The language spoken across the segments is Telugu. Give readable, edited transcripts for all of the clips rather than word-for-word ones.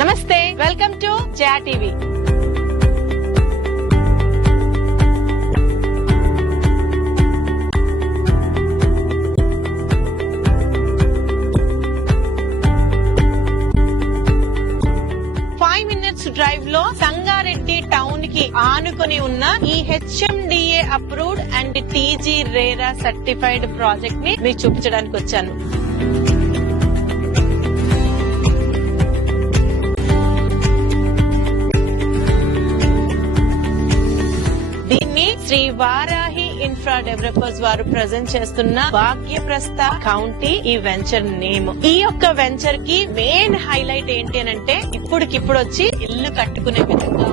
నమస్తే, welcome to Jaya TV. Drive లో సంగారెడ్డి టౌన్ కి ఆనుకొని ఉన్న ఈ HMDA approved and TG RERA certified project ని మీకు చూపించడానికి వచ్చాను. శ్రీ వారాహి ఇన్ఫ్రా డెవలపర్స్ వారు ప్రజెంట్ చేస్తున్న భాగ్యప్రస్థ కౌంటీ ఈ వెంచర్ నేమ్. ఈ యొక్క వెంచర్ కి మెయిన్ హైలైట్ ఏంటి అంటే ఇప్పుడికిప్పుడు వచ్చి ఇల్లు కట్టుకునే విధంగా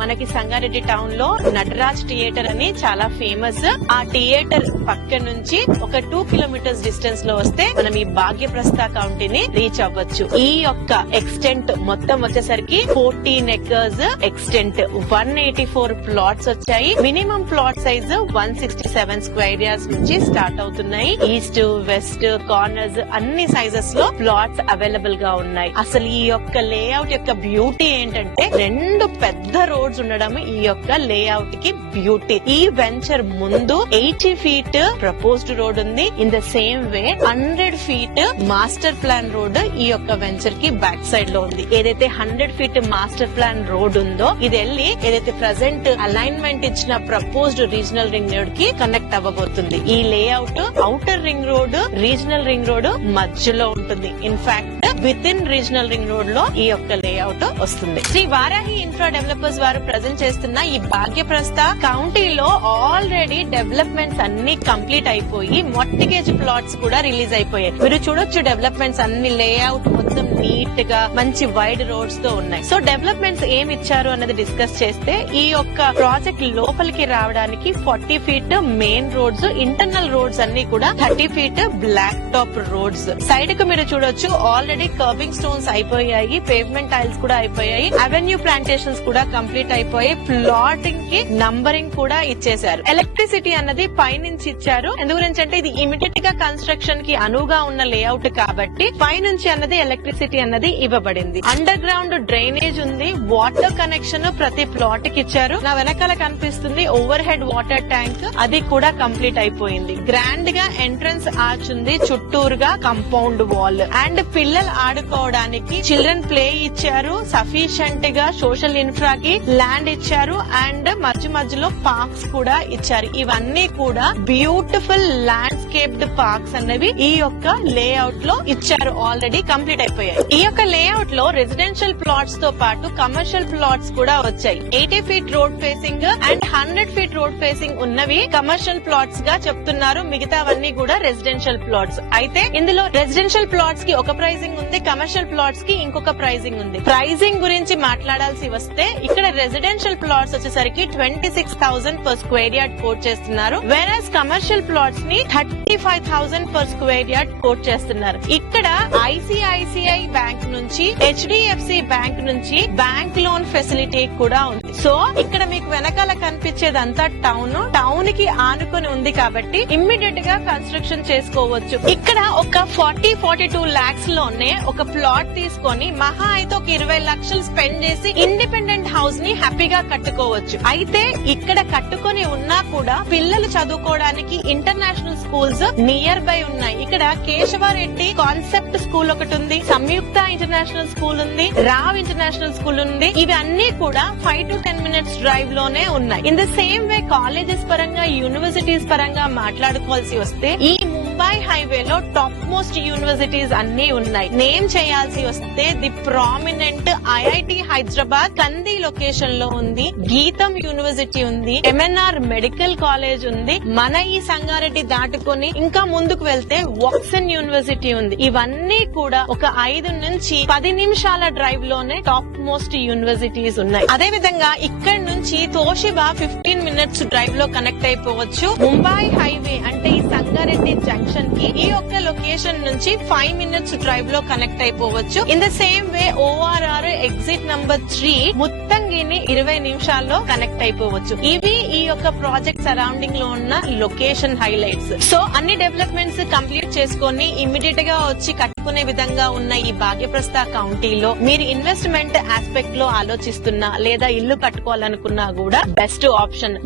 మనకి సంగారెడ్డి టౌన్ లో నటరాజ్ థియేటర్ అని చాలా ఫేమస్. ఆ థియేటర్ పక్క నుంచి ఒక 2 కిలోమీటర్స్ డిస్టెన్స్ లో వస్తే మనం ఈ భాగ్యప్రస్థ కౌంటీని రీచ్ అవ్వచ్చు. ఈ యొక్క ఎక్స్టెంట్ మొత్తం వచ్చేసరికి 14 acres ఎక్స్టెంట్, 184 ప్లాట్స్ వచ్చాయి. Minimum plot size 167 square yards నుంచి స్టార్ట్ అవుతున్నాయి. ఈస్ట్, వెస్ట్, కార్నర్స్ అన్ని సైజెస్ లో ప్లాట్స్ అవైలబుల్ గా ఉన్నాయి. అసలు ఈ యొక్క లేఅవుట్ యొక్క బ్యూటీ ఏంటంటే 2 పెద్ద రోడ్స్ ఉండడం ఈ యొక్క లేఅవుట్ కి బ్యూటీ. ఈ వెంచర్ ముందు 80 feet ప్రపోజ్డ్ రోడ్ ఉంది. In the same way 100 feet master plan road ఈ యొక్క వెంచర్ కి బ్యాక్ సైడ్ లో ఉంది. ఏదైతే 100 feet మాస్టర్ ప్లాన్ రోడ్ ఉందో ఇది వెళ్ళి ఏదైతే ప్రెసెంట్ అలైన్మెంట్ ఇచ్చిన ప్రపోజ్డ్ రీజనల్ రింగ్ రోడ్ కి కనెక్ట్ అవ్వబోతుంది. ఈ layout outer ring road, regional ring road మధ్యలో ఉంటుంది. In fact with in regional ring road లో ఈ యొక్క లేఅవుట్ వస్తుంది. శ్రీ వారాహి ఇన్ఫ్రా డెవలపర్స్ వారు ప్రజెంట్ చేస్తున్న ఈ భాగ్యప్రస్థ కౌంటీలో ఆల్రెడీ డెవలప్మెంట్స్ అన్ని కంప్లీట్ అయిపోయి మొట్టిగేజ్ ప్లాట్స్ కూడా రిలీజ్ అయిపోయాయి. మీరు చూడొచ్చు డెవలప్మెంట్స్ అన్ని లేఅవుట్ మొత్తం నీట్ గా మంచి వైడ్ రోడ్స్ తో ఉన్నాయి. సో డెవలప్మెంట్స్ ఏమి ఇచ్చారు అన్నది డిస్కస్ చేస్తే ఈ యొక్క ప్రాజెక్ట్ లోపలికి రావడానికి 40 feet main roads, internal roads అన్ని కూడా 30 feet block top roads. Side కు మీరు చూడొచ్చు ఆల్రెడీ కర్బింగ్ స్టోన్స్ అయిపోయాయి, పేవ్మెంట్ టైల్స్ కూడా అయిపోయాయి, అవెన్యూ ప్లాంటేషన్స్ కూడా కంప్లీట్ అయిపోయి ప్లాటింగ్ కి నంబరింగ్ కూడా ఇచ్చేశారు. ఎలక్ట్రిసిటీ అన్నది పైనుంచి ఇచ్చారు. ఎందుగురించి అంటే ఇది ఇమిడియట్ గా కన్స్ట్రక్షన్ కి అనువుగా ఉన్న లేఅవుట్ కాబట్టి పైనుంచి అన్నది ఎలక్ట్రిసిటీ అన్నది ఇవ్వబడింది. అండర్ గ్రౌండ్ డ్రైనేజ్ ఉంది, వాటర్ కనెక్షన్ ప్రతి ప్లాట్ కి ఇచ్చారు. నా వెనకాల కనిపిస్తుంది ఓవర్ హెడ్ వాటర్ ట్యాంక్, అది కూడా కంప్లీట్ అయిపోయింది. గ్రాండ్ గా ఎంట్రన్స్ ఆర్చ్ ఉంది, చుట్టూరుగా కంపౌండ్ వాల్ అండ్ పిల్లలు ఆడుకోవడానికి చిల్డ్రన్ ప్లే ఇచ్చారు. సఫిషియెంట్ గా సోషల్ ఇన్ఫ్రాకి ల్యాండ్ ఇచ్చారు అండ్ మధ్యలో పార్క్స్ కూడా ఇచ్చారు. ఇవన్నీ కూడా బ్యూటిఫుల్ ల్యాండ్స్కేప్డ్ పార్క్స్ అనేవి ఈ యొక్క లేఅవుట్ లో ఇచ్చారు. ఆల్రెడీ కంప్లీట్ అయిపోయాయి. ఈ యొక్క లేఅవుట్ లో రెసిడెన్షియల్ ప్లాట్స్ తో పాటు కమర్షియల్ ప్లాట్స్ కూడా వచ్చాయి. 80 feet road facing and 100 feet road facing ఉన్నవి కమర్షియల్ ప్లాట్స్ గా చెప్తున్నారు. మిగతావన్నీ కూడా రెసిడెన్షియల్ ప్లాట్స్. అయితే ఇందులో రెసిడెన్షియల్ ప్లాట్స్ కి ఒక ప్రైజింగ్ ఉంది, కమర్షియల్ ప్లాట్స్ కి ఇంకొక ప్రైజింగ్ ఉంది. ప్రైజింగ్ గురించి మాట్లాడాల్సి వస్తే ఇక్కడ రెసిడెన్షియల్ ప్లాట్స్ వచ్చేసరికి 26,000 per square yard కోట్ చేస్తున్నారు. వేరస్ కమర్షియల్ ప్లాట్స్ ని 35,000 per square yard కోట్ చేస్తున్నారు. ఇక్కడ ICICI బ్యాంక్ నుంచి, HDFC బ్యాంక్ నుంచి బ్యాంక్ లోన్ ఫెసిలిటీ కూడా ఉంది. సో ఇక్కడ మీకు వెనకాల కనిపించేదంతా టౌన్ కి ఆనుకొని ఉంది కాబట్టి ఇమ్మీడియట్ గా కన్స్ట్రక్షన్ చేసుకోవచ్చు. ఇక్కడ ఒక 40-42 lakhs లోనే ఒక ప్లాట్ తీసుకొని మహా అయితే ఒక 20 లక్షలు స్పెండ్ చేసి ఇండిపెండెంట్ హౌస్ ని హ్యాపీగా కట్టుకోవచ్చు. అయితే ఇక్కడ కట్టుకొని ఉన్నా కూడా పిల్లలు చదువుకోవడానికి ఇంటర్నేషనల్ స్కూల్స్ నియర్ బై ఉన్నాయి. ఇక్కడ కేశవారెడ్డి కాన్సెప్ట్ స్కూల్ ఒకటి ఉంది, సంయుక్త ఇంటర్నేషనల్ స్కూల్ ఉంది, రావ్ ఇంటర్నేషనల్ స్కూల్ ఉంది. ఇవి అన్ని కూడా 5 to 10 minutes డ్రైవ్ లోనే ఉన్నాయి. In the same way colleges పరంగా, యూనివర్సిటీస్ పరంగా మాట్లాడుకోవాల్సి వస్తే ఈ ముంబై హైవే లో టాప్ మోస్ట్ యూనివర్సిటీస్ అన్ని ఉన్నాయి. నేమ్ చేయాల్సి వస్తే ది ప్రామినెంట్ IIT హైదరాబాద్ కంది లొకేషన్ లో ఉంది, గీతం యూనివర్సిటీ ఉంది, MNR మెడికల్ కాలేజ్ ఉంది. మన ఈ సంగారెడ్డి దాటుకొని ఇంకా ముందుకు వెళ్తే వాక్సన్ యూనివర్సిటీ ఉంది. ఇవన్నీ కూడా ఒక 5 నుంచి 10 నిమిషాల డ్రైవ్ లోనే టాప్ మోస్ట్ యూనివర్సిటీస్ ఉన్నాయి. అదే విధంగా ఇక్కడ నుంచి తోషిబా 15 minutes డ్రైవ్ లో కనెక్ట్ అయిపోవచ్చు. ముంబై హైవే అంటే ఈ సంగారెడ్డి జంక్షన్ లొకేషన్ కి ఈ ఒక్క లొకేషన్ నుంచి 5 minutes డ్రైవ్ లో కనెక్ట్ అయిపోవచ్చు. In the same way ORR exit number 3 ముత్తంగిని 20 నిమిషాల్లో కనెక్ట్ అయిపోవచ్చు. ఇవి ఈ యొక్క ప్రాజెక్ట్ సరౌండింగ్ లో ఉన్న లొకేషన్ హైలైట్స్. సో అన్ని డెవలప్మెంట్స్ కంప్లీట్ చేసుకొని ఇమ్మీడియట్ గా వచ్చి కట్టుకునే విధంగా ఉన్న ఈ భాగ్యప్రస్థ కౌంటీలో మీరు ఇన్వెస్ట్మెంట్ ఆస్పెక్ట్ లో ఆలోచిస్తున్నా లేదా ఇల్లు కట్టుకోవాలనుకున్నా కూడా బెస్ట్ ఆప్షన్.